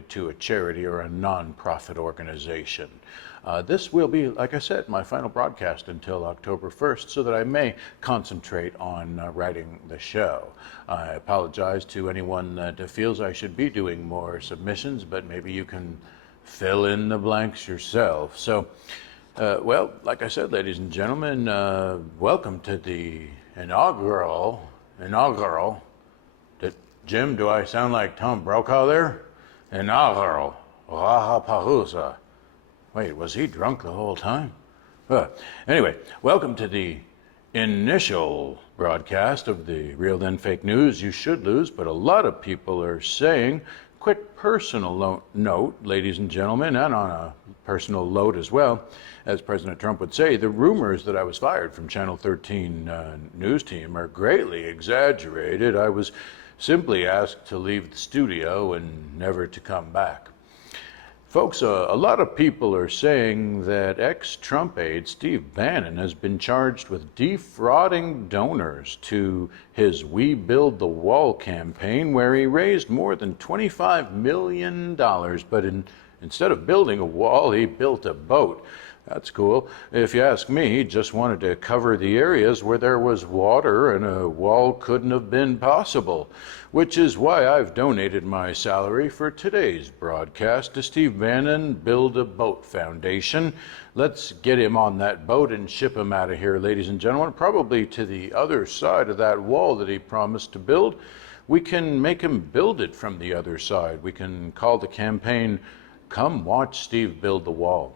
to a charity or a non-profit organization. This will be, like I said, my final broadcast until October 1st so that I may concentrate on writing the show. I apologize to anyone that feels I should be doing more submissions, but maybe you can fill in the blanks yourself. So, well, like I said, ladies and gentlemen, welcome to the inaugural, Jim, do I sound like Tom Brokaw there? Inaugural, Rahapahusa. Wait, was he drunk the whole time? Anyway, welcome to the initial broadcast of the Real Then Fake News You Should Lose, but a lot of people are saying, quick personal note, ladies and gentlemen, and on a personal note as well, as President Trump would say, the rumors that I was fired from Channel 13 news team are greatly exaggerated. I was simply asked to leave the studio and never to come back. Folks, a lot of people are saying that ex-Trump aide Steve Bannon has been charged with defrauding donors to his We Build the Wall campaign, where he raised more than $25 million, but instead of building a wall, he built a boat. That's cool. If you ask me, he just wanted to cover the areas where there was water and a wall couldn't have been possible, which is why I've donated my salary for today's broadcast to Steve Bannon Build a Boat Foundation. Let's get him on that boat and ship him out of here, ladies and gentlemen, probably to the other side of that wall that he promised to build. We can make him build it from the other side. We can call the campaign, "Come Watch Steve Build the Wall."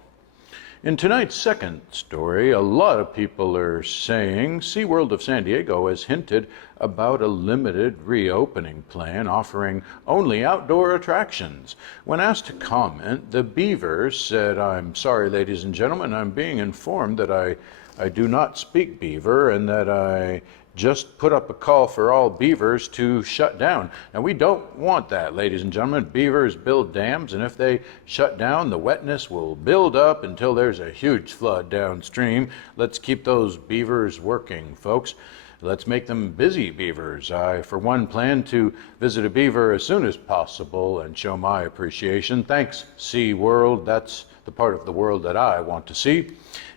In tonight's second story, a lot of people are saying SeaWorld of San Diego has hinted about a limited reopening plan offering only outdoor attractions. When asked to comment, the Beavers said, "I'm sorry, ladies and gentlemen, I'm being informed that I do not speak Beaver and that I just put up a call for all beavers to shut down." Now, we don't want that, ladies and gentlemen. Beavers build dams, and if they shut down, the wetness will build up until there's a huge flood downstream. Let's keep those beavers working, folks. Let's make them busy beavers. I, for one, plan to visit a beaver as soon as possible and show my appreciation. Thanks, SeaWorld. That's the part of the world that I want to see.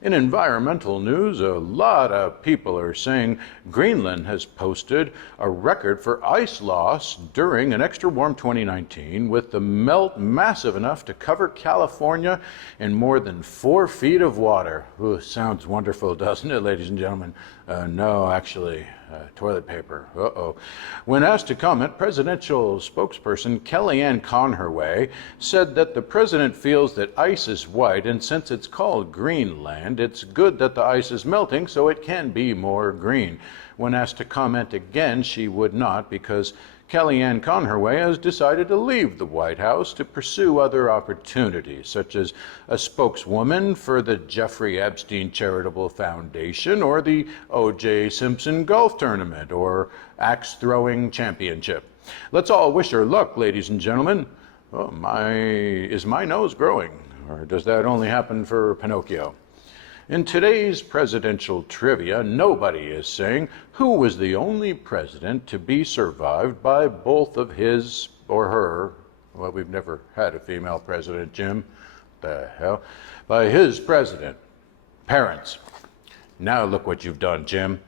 In environmental news, a lot of people are saying Greenland has posted a record for ice loss during an extra warm 2019, with the melt massive enough to cover California in more than 4 feet of water. Ooh, sounds wonderful, doesn't it, ladies and gentlemen? No, actually, toilet paper. Uh-oh. When asked to comment, presidential spokesperson Kellyanne Conway said that the president feels that ice is white, and since it's called Greenland, it's good that the ice is melting so it can be more green. When asked to comment again, she would not, because Kellyanne Conway has decided to leave the White House to pursue other opportunities, such as a spokeswoman for the Jeffrey Epstein Charitable Foundation, or the O.J. Simpson Golf Tournament, or Axe Throwing Championship. Let's all wish her luck, ladies and gentlemen. Oh, is my nose growing? Or does that only happen for Pinocchio? In today's presidential trivia, nobody is saying who was the only president to be survived by both of his or her, well, we've never had a female president, Jim, the hell, by his president, parents. Now look what you've done, Jim.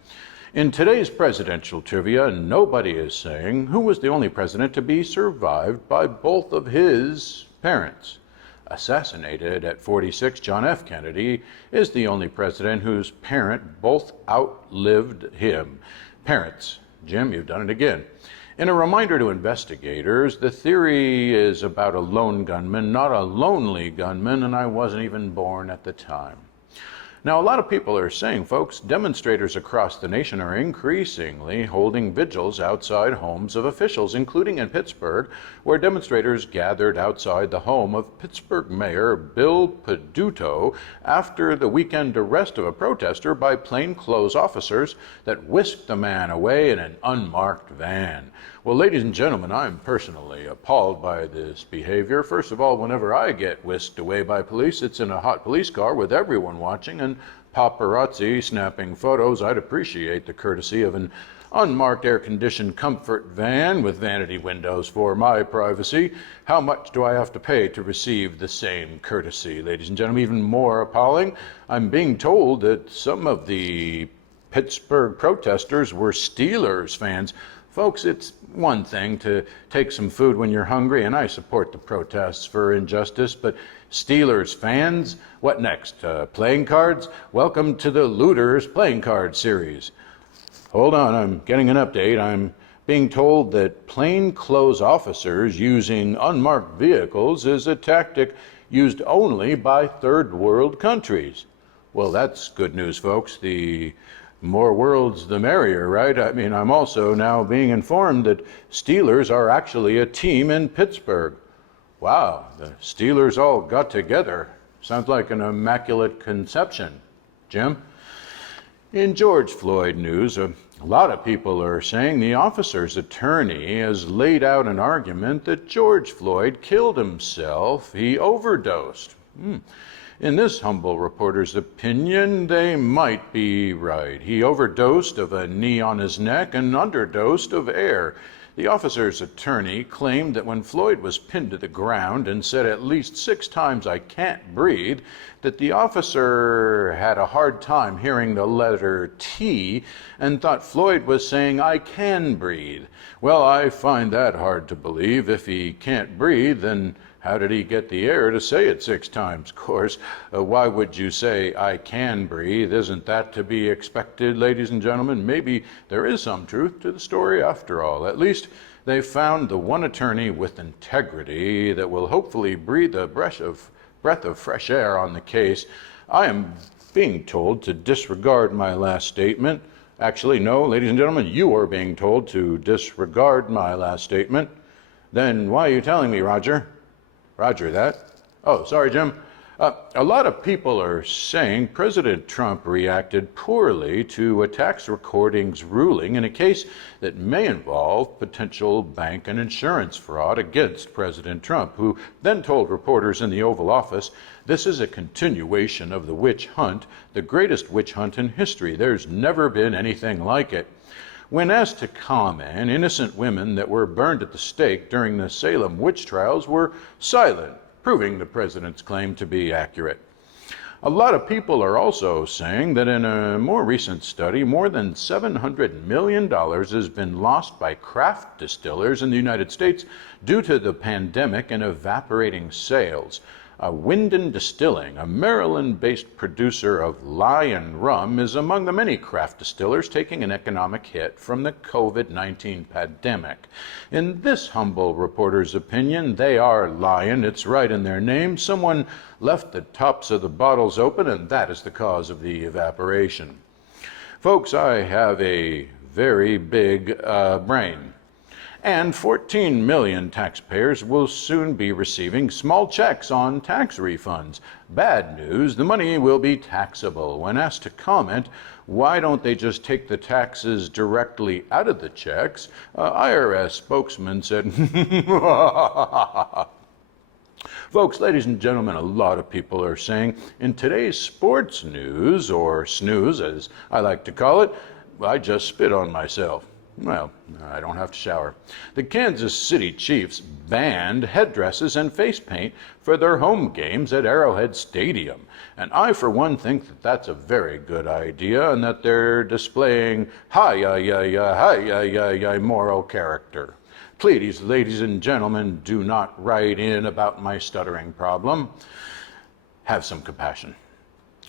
In today's presidential trivia, nobody is saying who was the only president to be survived by both of his parents. Assassinated at 46, John F. Kennedy is the only president whose parent both outlived him. Parents. Jim, you've done it again. In a reminder to investigators, the theory is about a lone gunman, not a lonely gunman, and I wasn't even born at the time. Now, a lot of people are saying, folks, demonstrators across the nation are increasingly holding vigils outside homes of officials, including in Pittsburgh, where demonstrators gathered outside the home of Pittsburgh Mayor Bill Peduto after the weekend arrest of a protester by plainclothes officers that whisked the man away in an unmarked van. Well, ladies and gentlemen, I'm personally appalled by this behavior. First of all, whenever I get whisked away by police, it's in a hot police car with everyone watching and paparazzi snapping photos. I'd appreciate the courtesy of an unmarked air-conditioned comfort van with vanity windows for my privacy. How much do I have to pay to receive the same courtesy? Ladies and gentlemen, even more appalling, I'm being told that some of the Pittsburgh protesters were Steelers fans. Folks, it's one thing to take some food when you're hungry, and I support the protests for injustice, but Steelers fans? What next? Playing cards? Welcome to the Looters Playing Card series. Hold on, I'm getting an update. I'm being told that plainclothes officers using unmarked vehicles is a tactic used only by third world countries. Well, that's good news, folks. The more worlds, the merrier, right? I mean, I'm also now being informed that Steelers are actually a team in Pittsburgh. Wow, the Steelers all got together. Sounds like an immaculate conception. Jim? In George Floyd news, a lot of people are saying the officer's attorney has laid out an argument that George Floyd killed himself. He overdosed. In this humble reporter's opinion, they might be right. He overdosed of a knee on his neck and underdosed of air. The officer's attorney claimed that when Floyd was pinned to the ground and said at least 6 times, "I can't breathe," that the officer had a hard time hearing the letter T and thought Floyd was saying, "I can breathe." Well, I find that hard to believe. If he can't breathe, then how did he get the air to say it 6 times? Of course, why would you say, "I can breathe"? Isn't that to be expected, ladies and gentlemen? Maybe there is some truth to the story after all. At least they found the one attorney with integrity that will hopefully breathe a breath of fresh air on the case. I am being told to disregard my last statement. Actually, no, ladies and gentlemen, you are being told to disregard my last statement. Then why are you telling me, Roger? Roger that. Oh, sorry, Jim. A lot of people are saying President Trump reacted poorly to a tax recordings ruling in a case that may involve potential bank and insurance fraud against President Trump, who then told reporters in the Oval Office, "This is a continuation of the witch hunt, the greatest witch hunt in history. There's never been anything like it." When asked to comment, innocent women that were burned at the stake during the Salem witch trials were silent, proving the president's claim to be accurate. A lot of people are also saying that in a more recent study, more than $700 million has been lost by craft distillers in the United States due to the pandemic and evaporating sales. Wyndon Distilling, a Maryland-based producer of Lion rum, is among the many craft distillers taking an economic hit from the COVID-19 pandemic. In this humble reporter's opinion, they are Lion. It's right in their name. Someone left the tops of the bottles open, and that is the cause of the evaporation. Folks, I have a very big brain. And 14 million taxpayers will soon be receiving small checks on tax refunds. Bad news, the money will be taxable. When asked to comment, why don't they just take the taxes directly out of the checks, IRS spokesman said, Folks, ladies and gentlemen, a lot of people are saying in today's sports news, or snooze as I like to call it, I just spit on myself. Well, I don't have to shower. The Kansas City Chiefs banned headdresses and face paint for their home games at Arrowhead Stadium. And I, for one, think that that's a very good idea and that they're displaying high moral character. Please, ladies and gentlemen, do not write in about my stuttering problem. Have some compassion.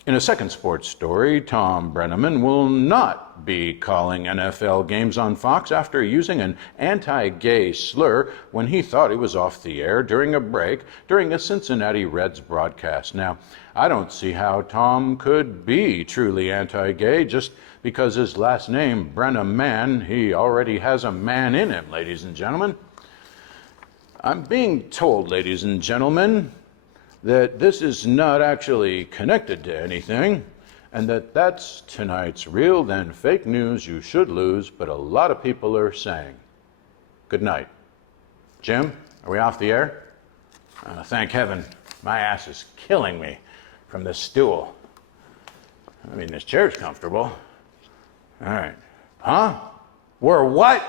In a second sports story, Tom Brenneman will not be calling NFL games on Fox after using an anti-gay slur when he thought he was off the air during a break during a Cincinnati Reds broadcast. Now, I don't see how Tom could be truly anti-gay just because his last name, Brenneman, he already has a man in him, ladies and gentlemen. I'm being told, ladies and gentlemen, that this is not actually connected to anything, and that's tonight's real then fake news you should lose, but a lot of people are saying. Good night. Jim, are we off the air? Thank heaven. My ass is killing me from this stool. I mean, this chair's comfortable. All right. Huh? Were what?